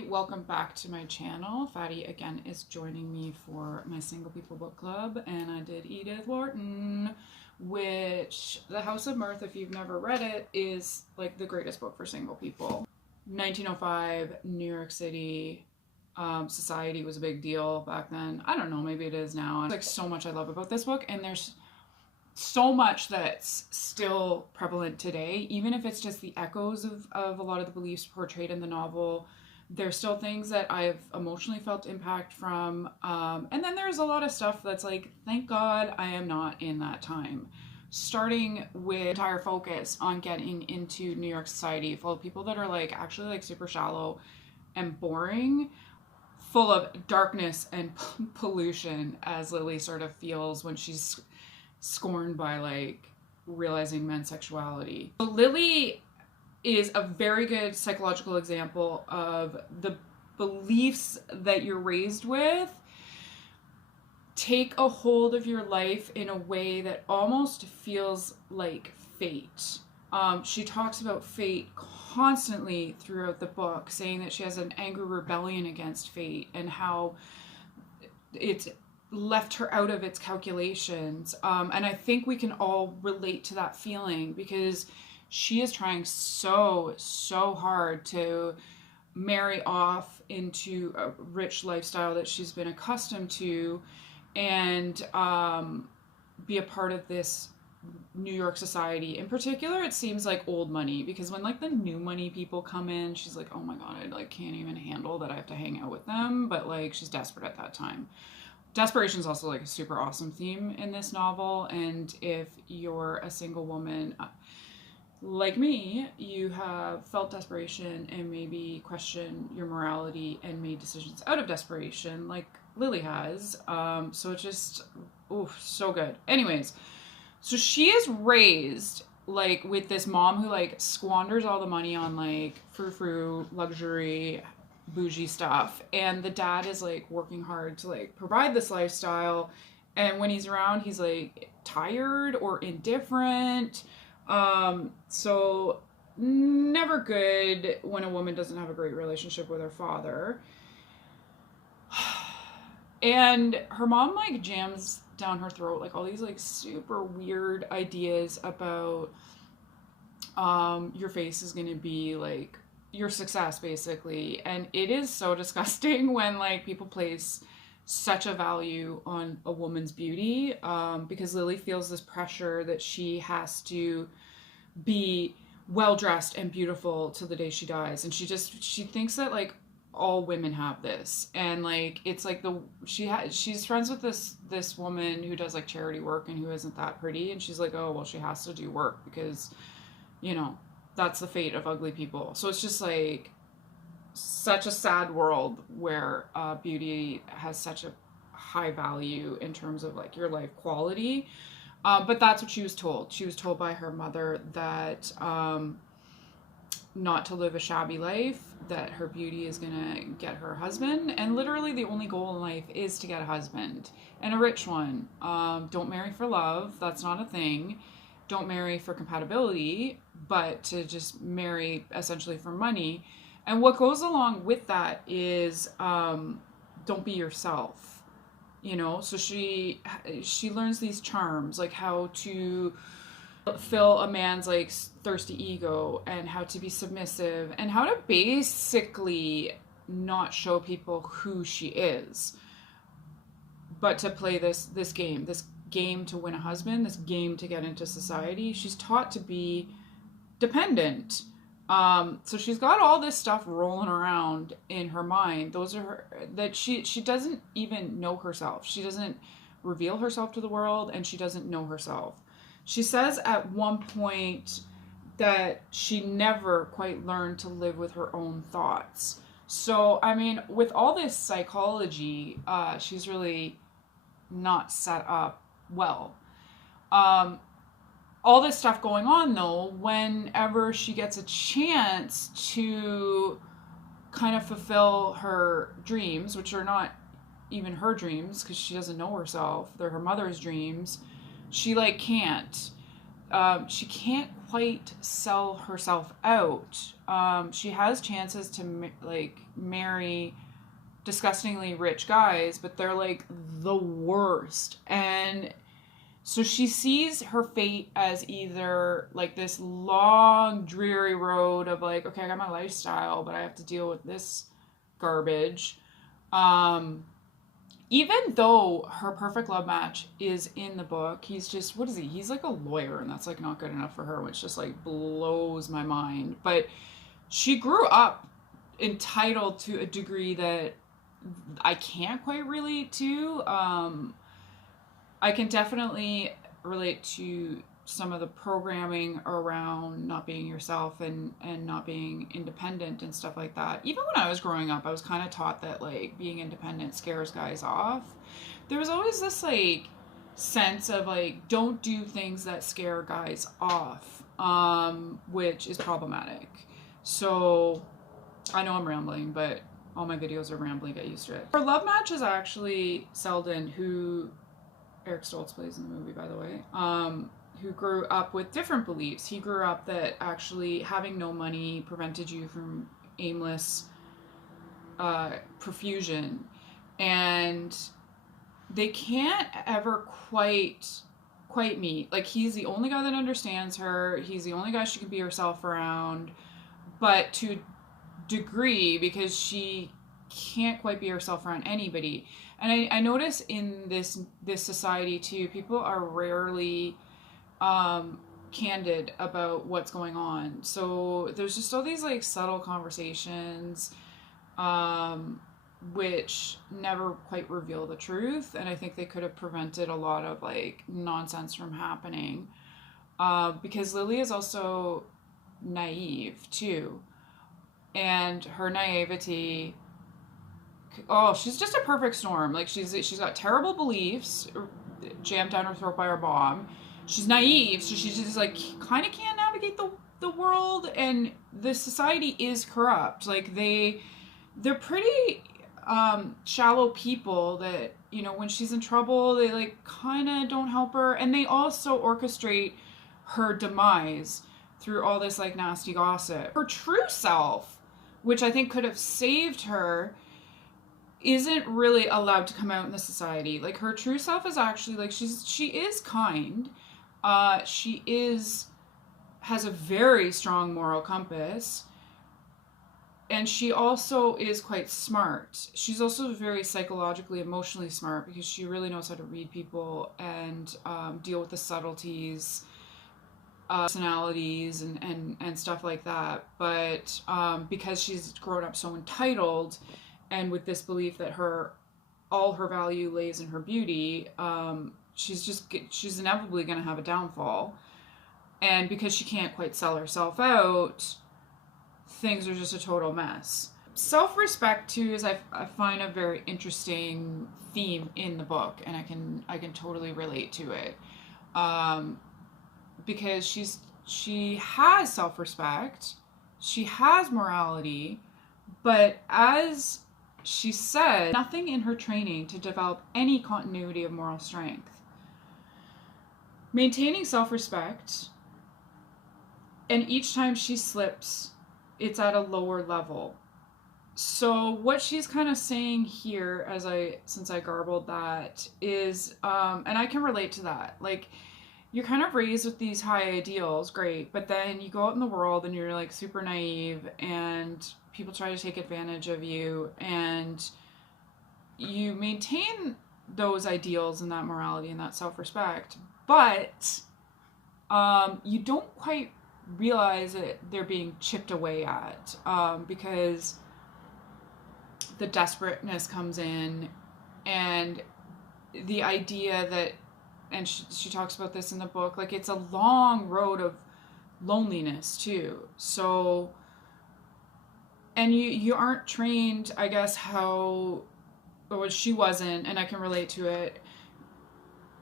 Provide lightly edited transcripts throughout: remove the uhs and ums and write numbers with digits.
Welcome back to my channel. Fatty again is joining me for my Single People book club, and I did Edith Wharton, which The House of Mirth, if you've never read it, is like the greatest book for single people. 1905, New York City, society was a big deal back then. I don't know, maybe it is now. There's like so much I love about this book, and there's so much that's still prevalent today, even if it's just the echoes of a lot of the beliefs portrayed in the novel. There's still things that I've emotionally felt impact from. And then there's a lot of stuff that's like, thank God I am not in that time. Starting with entire focus on getting into New York society, full of people that are like actually like super shallow and boring, full of darkness and pollution, as Lily sort of feels when she's scorned by like realizing men's sexuality. So Lily is a very good psychological example of the beliefs that you're raised with take a hold of your life in a way that almost feels like fate. She talks about fate constantly throughout the book, saying that she has an angry rebellion against fate and how it's left her out of its calculations. And I think we can all relate to that feeling because she is trying so hard to marry off into a rich lifestyle that she's been accustomed to and be a part of this New York society. In particular, it seems like old money, because when like the new money people come in, she's like, oh my God, I like can't even handle that I have to hang out with them. But like she's desperate at that time. Desperation is also like a super awesome theme in this novel. And if you're a single woman, like me, you have felt desperation and maybe questioned your morality and made decisions out of desperation like Lily has. So it's just, so good. Anyways, so she is raised like with this mom who like squanders all the money on like frou-frou, luxury, bougie stuff. And the dad is like working hard to like provide this lifestyle. And when he's around, he's like tired or indifferent. So never good when a woman doesn't have a great relationship with her father. And her mom like jams down her throat like all these like super weird ideas about your face is going to be like your success basically. And it is so disgusting when like people place such a value on a woman's beauty, because Lily feels this pressure that she has to be well dressed and beautiful till the day she dies, and she thinks that like all women have this, and like it's like she's friends with this woman who does like charity work and who isn't that pretty, and she's like, oh well, she has to do work because that's the fate of ugly people. So it's just like such a sad world where beauty has such a high value in terms of like your life quality. But that's what she was told. She was told by her mother that not to live a shabby life, that her beauty is gonna get her a husband, and literally the only goal in life is to get a husband, and a rich one. Don't marry for love, that's not a thing. Don't marry for compatibility, but to just marry essentially for money. And what goes along with that is don't be yourself, so she learns these charms, like how to fill a man's like thirsty ego, and how to be submissive, and how to basically not show people who she is, but to play this game to win a husband, this game to get into society. She's taught to be dependent. So she's got all this stuff rolling around in her mind. Those are her, that she doesn't even know herself. She doesn't reveal herself to the world, and she doesn't know herself. She says at one point that she never quite learned to live with her own thoughts. So, I mean, with all this psychology, she's really not set up well. All this stuff going on, though, whenever she gets a chance to kind of fulfill her dreams, which are not even her dreams because she doesn't know herself, they're her mother's dreams, she like can't. She can't quite sell herself out. She has chances to like marry disgustingly rich guys, but they're like the worst. And so she sees her fate as either like this long, dreary road of like, okay, I got my lifestyle, but I have to deal with this garbage. Even though her perfect love match is in the book, he's just, what is he? He's like a lawyer, and that's like not good enough for her, which just like blows my mind. But she grew up entitled to a degree that I can't quite relate to. I can definitely relate to some of the programming around not being yourself and not being independent and stuff like that. Even when I was growing up, I was kind of taught that like being independent scares guys off. There was always this like sense of like, don't do things that scare guys off, which is problematic. So I know I'm rambling, but all my videos are rambling, get used to it. Her love match is actually Selden, who Eric Stoltz plays in the movie, by the way, who grew up with different beliefs. He grew up that actually having no money prevented you from aimless profusion. And they can't ever quite meet. Like, he's the only guy that understands her. He's the only guy she can be herself around. But to degree, because she can't quite be herself around anybody. And I notice in this society too, people are rarely candid about what's going on. So there's just all these like subtle conversations which never quite reveal the truth, and I think they could have prevented a lot of like nonsense from happening, because Lily is also naive too, and her naivety, oh, she's just a perfect storm. Like, she's got terrible beliefs jammed down her throat by her mom. She's naive, so she's just like kind of can't navigate the world, and the society is corrupt. Like, they're pretty shallow people that, you know, when she's in trouble, they like kind of don't help her, and they also orchestrate her demise through all this like nasty gossip. Her true self, which I think could have saved her, isn't really allowed to come out in the society. Like, her true self is actually like, she is kind. She has a very strong moral compass. And she also is quite smart. She's also very psychologically, emotionally smart, because she really knows how to read people and deal with the subtleties, personalities, and stuff like that. But because she's grown up so entitled, and with this belief that all her value lays in her beauty, she's inevitably going to have a downfall. And because she can't quite sell herself out, things are just a total mess. Self-respect too is, I find, a very interesting theme in the book, and I can totally relate to it, because she has self-respect, she has morality, but as she said, nothing in her training to develop any continuity of moral strength. Maintaining self-respect, and each time she slips, it's at a lower level. So what she's kind of saying here, since I garbled that, is, and I can relate to that. Like, you're kind of raised with these high ideals, great, but then you go out in the world and you're like super naive, and people try to take advantage of you, and you maintain those ideals and that morality and that self-respect, but you don't quite realize that they're being chipped away at, because the desperateness comes in, and the idea that, and she talks about this in the book, like, it's a long road of loneliness too. So, and you aren't trained, I guess, or she wasn't, and I can relate to it,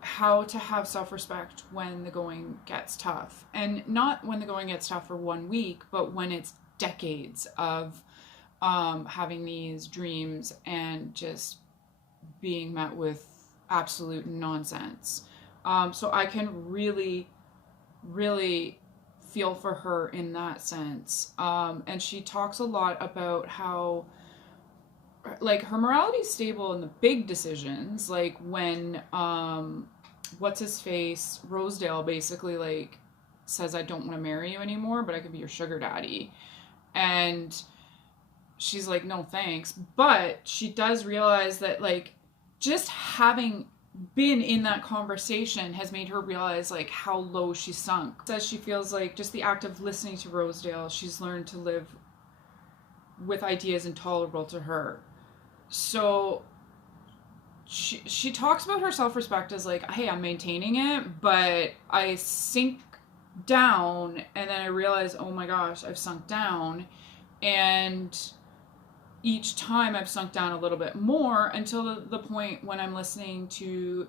how to have self-respect when the going gets tough. And not when the going gets tough for 1 week, but when it's decades of having these dreams and just being met with absolute nonsense. So I can really, really feel for her in that sense. And she talks a lot about how, like, her morality is stable in the big decisions, like when what's his face, Rosedale, basically like says, I don't want to marry you anymore, but I could be your sugar daddy. And she's like, no thanks. But she does realize that, like, just having been in that conversation has made her realize, like, how low she's sunk. Says she feels like just the act of listening to Rosedale, she's learned to live with ideas intolerable to her. So she talks about her self-respect as like, hey, I'm maintaining it, but I sink down, and then I realize, oh my gosh, I've sunk down, and each time I've sunk down a little bit more until the point when I'm listening to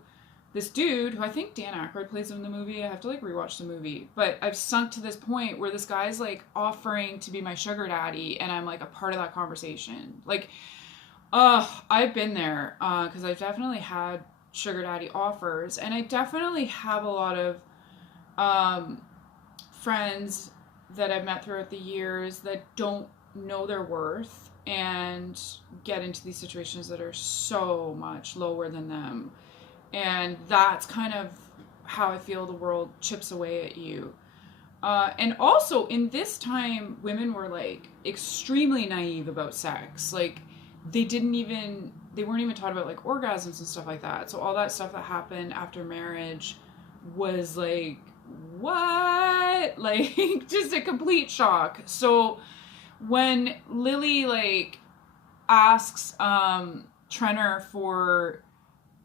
this dude who I think Dan Aykroyd plays in the movie. I have to like rewatch the movie, but I've sunk to this point where this guy's like offering to be my sugar daddy, and I'm like a part of that conversation. Like, I've been there, because I've definitely had sugar daddy offers, and I definitely have a lot of friends that I've met throughout the years that don't know their worth and get into these situations that are so much lower than them. And that's kind of how I feel the world chips away at you. And also, in this time, women were like extremely naive about sex. Like, they weren't even taught about like orgasms and stuff like that. So all that stuff that happened after marriage was like, what? Like, just a complete shock. So when Lily like asks Trenner for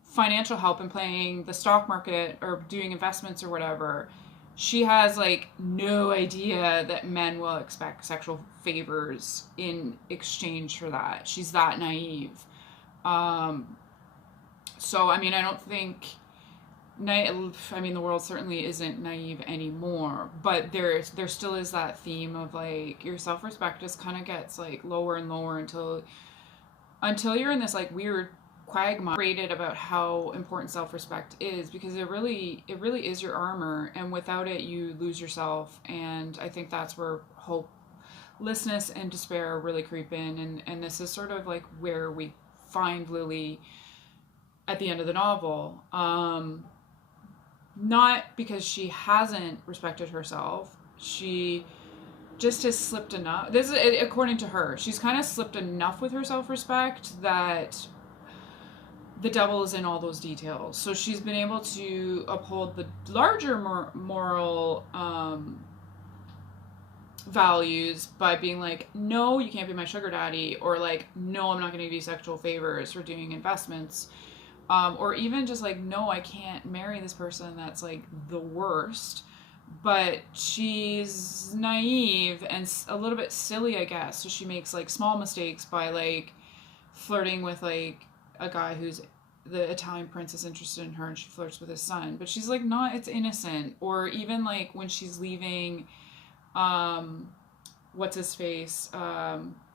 financial help in playing the stock market or doing investments or whatever, she has like no idea that men will expect sexual favors in exchange for that. She's that naive. So I mean, I don't think the world certainly isn't naive anymore, but there still is that theme of like your self-respect just kind of gets like lower and lower until you're in this like weird quagmire about how important self-respect is, because it really is your armor, and without it you lose yourself. And I think that's where hopelessness and despair really creep in, and this is sort of like where we find Lily at the end of the novel. Not because she hasn't respected herself, she just has slipped enough. This is according to her. She's kind of slipped enough with her self-respect that the devil is in all those details. So she's been able to uphold the larger moral values by being like, no, you can't be my sugar daddy, or like, no, I'm not going to give you sexual favors for doing investments. Or even just like, no, I can't marry this person that's like the worst. But she's naive and a little bit silly, I guess. So she makes like small mistakes by like flirting with like a guy who's the Italian prince is interested in her, and she flirts with his son. But she's like, not, it's innocent. Or even like when she's leaving, what's his face?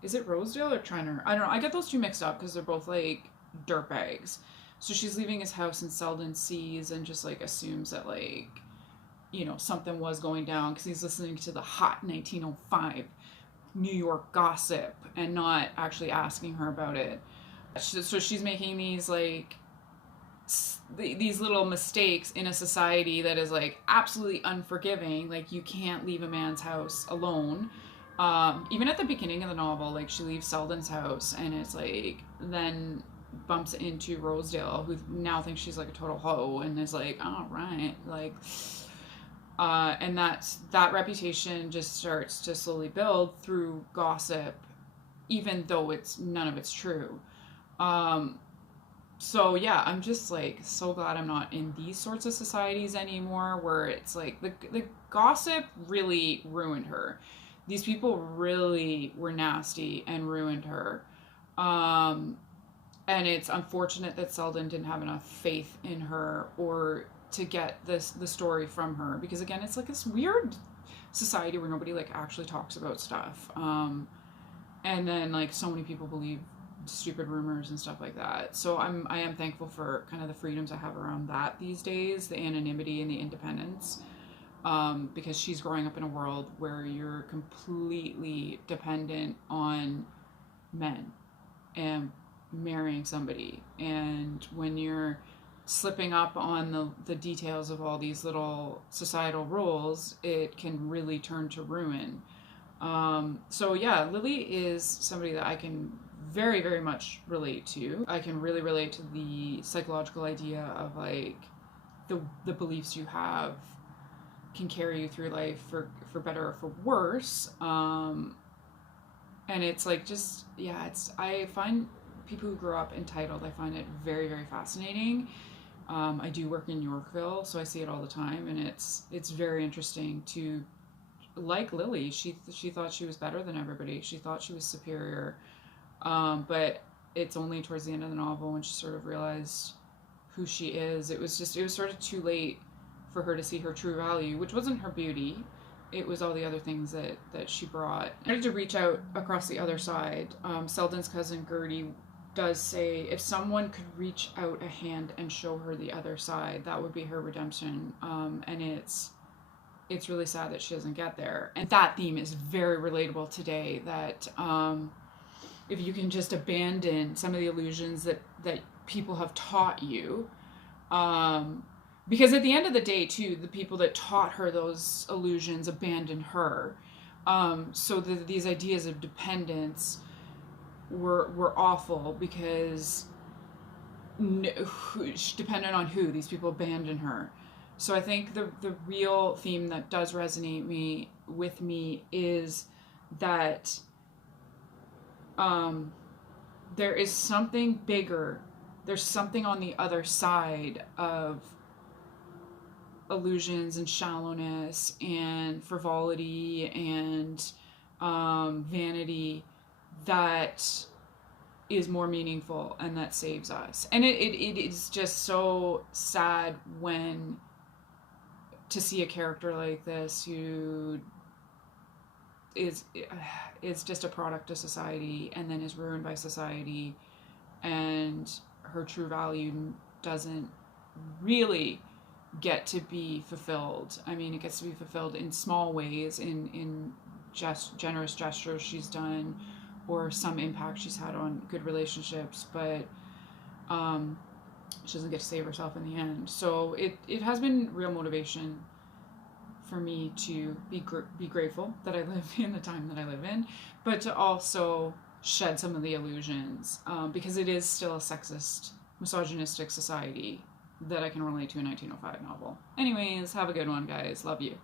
Is it Rosedale or Trenner? I don't know. I get those two mixed up because they're both like dirtbags. So she's leaving his house, and Selden sees and just like assumes that like, you know, something was going down because he's listening to the hot 1905 New York gossip and not actually asking her about it. So she's making these like these little mistakes in a society that is like absolutely unforgiving. Like, you can't leave a man's house alone. Even at the beginning of the novel, like she leaves Selden's house, and it's like then bumps into Rosedale, who now thinks she's like a total hoe, and is like, all right, like, and that reputation just starts to slowly build through gossip, even though none of it's true. So yeah, I'm just like so glad I'm not in these sorts of societies anymore, where it's like the gossip really ruined her. These people really were nasty and ruined her. And it's unfortunate that Selden didn't have enough faith in her or to get the story from her, because again, it's like this weird society where nobody like actually talks about stuff. And then like so many people believe stupid rumors and stuff like that. So I am thankful for kind of the freedoms I have around that these days, the anonymity and the independence. because she's growing up in a world where you're completely dependent on men and marrying somebody. And when you're slipping up on the details of all these little societal rules, it can really turn to ruin. So yeah, Lily is somebody that I can very, very much relate to. I can really relate to the psychological idea of like the beliefs you have can carry you through life for better or for worse. And it's like just, yeah, I find people who grow up entitled, I find it very, very fascinating. I do work in Yorkville, so I see it all the time, and it's very interesting to, like Lily, she thought she was better than everybody. She thought she was superior, but it's only towards the end of the novel when she sort of realized who she is. It was sort of too late for her to see her true value, which wasn't her beauty. It was all the other things that she brought. I wanted to reach out across the other side. Selden's cousin Gertie does say if someone could reach out a hand and show her the other side, that would be her redemption. And it's really sad that she doesn't get there. And that theme is very relatable today, that if you can just abandon some of the illusions that people have taught you, because at the end of the day too, the people that taught her those illusions abandoned her. So these ideas of dependence were awful, because dependent on who, these people abandoned her. So I think the real theme that does resonate with me is that there is something bigger. There's something on the other side of illusions and shallowness and frivolity and vanity that is more meaningful and that saves us. And it is just so sad to see a character like this who is just a product of society and then is ruined by society, and her true value doesn't really get to be fulfilled. I mean, it gets to be fulfilled in small ways, in just generous gestures she's done, or some impact she's had on good relationships, but she doesn't get to save herself in the end. So it has been real motivation for me to be grateful that I live in the time that I live in, but to also shed some of the illusions, because it is still a sexist, misogynistic society that I can relate to a 1905 novel. Anyways, have a good one, guys. Love you.